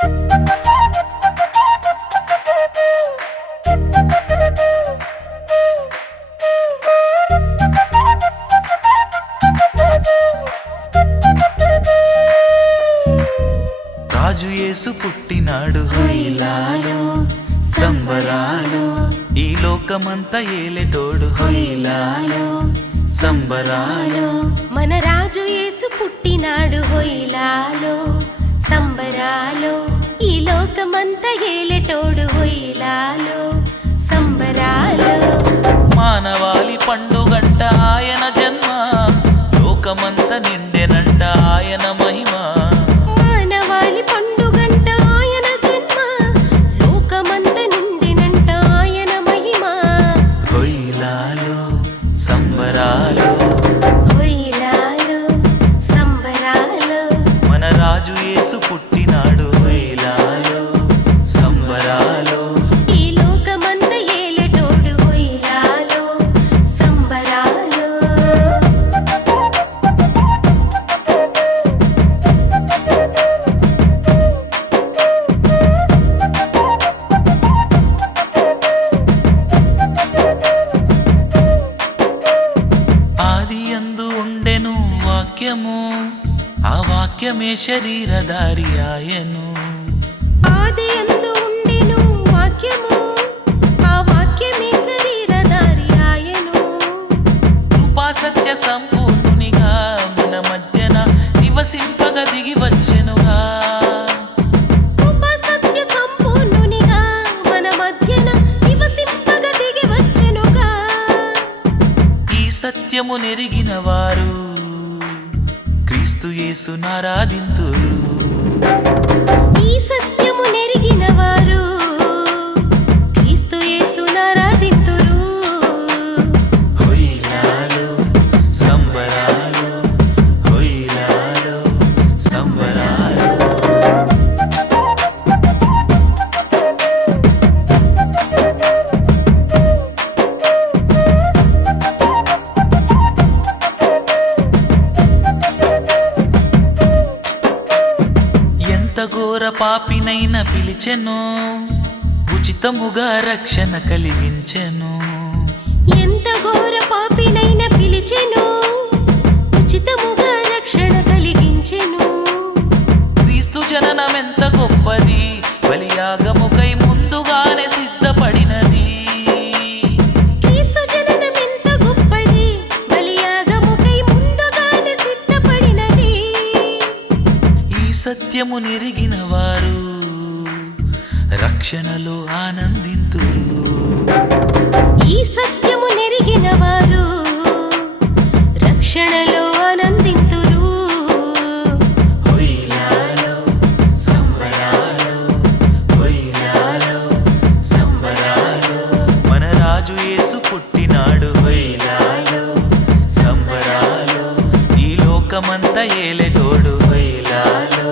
రాజు యేసు పుట్టినాడు హొయిలాలో సంబరాలు, ఈ లోకమంతా ఏలేటోడు హొయిలాలో సంబరాలు. మన రాజు యేసు పుట్టినాడు హొయిలాలో సంబరాలు, ఈ లోకమంతా ఏలేటోడు హొయిలాలో సంబరాలు. మానవాళి పండుగంట ఆయన జన్మ, లోకమంతా నిండెనంట ఆయన మహిమ. మానవాళి పండుగంట ఆయన జన్మ, లోకమంతా నిండినంట ఆయన మహిమ. హొయిలాలో సంబరాలు, హొయిలాలో సంబరాలు. మన రాజు యేసు పుట్టినాడు హొయిలాలో సంబరాలు. ఈ లోకమంతా ఏలేటోడు హొయిలాలో సంబరాలు. ఆదియందు ఉండెను వాక్యము, ఆ వాక్యమే శరీరధారి ఆయను. ఆదియందు ఉండెను వాక్యము, ఆ వాక్యమే శరీరధారి ఆయను. కృపా సత్య సంపూర్ణునిగా మన మధ్యన నివసింపగ దిగి వచ్చెనుగా. కృపా సత్య సంపూర్ణునిగా మన మధ్యన నివసింపగ దిగి వచ్చెనుగా. ఈ సత్యము నెరిగిన వారు క్రీస్తు యేసును ఆరాధింతురు. ఈ సత్యము నెరిగిన వారు క్రీస్తు యేసును ఆరాధింతురు. హొయిలాలో సంబరాలు, హొయిలాలో సంబరాలు. ఎంత ఘోర పాపినైనా పిలిచెను, ఉచితముగా రక్షణ కలిగించెను. ఎంత ఘోర పాపినైనా పిలిచెను, ఉచితముగా రక్షణ కలిగించెను. క్రీస్తు జననమెంత గొప్పది, బలియాగముకై ముందుగానే సిద్ధపడినది. క్రీస్తు జననం ఎంత గొప్పది, బలియాగముకై ముందుగానే సిద్ధపడినది. ఈ సత్యము నెరిగిన వారు రక్షణలో ఆనందింతురు. ఈ సత్యము నెరిగిన వారు రక్షణలో ఆనందింతురు. హొయిలాలో సంబరాలు, హొయిలాలో సంబరాలు. మన రాజు యేసు పుట్టినాడు హొయిలాలో సంబరాలు, ఈ లోకమంతా ఏలేటోడు హొయిలాలో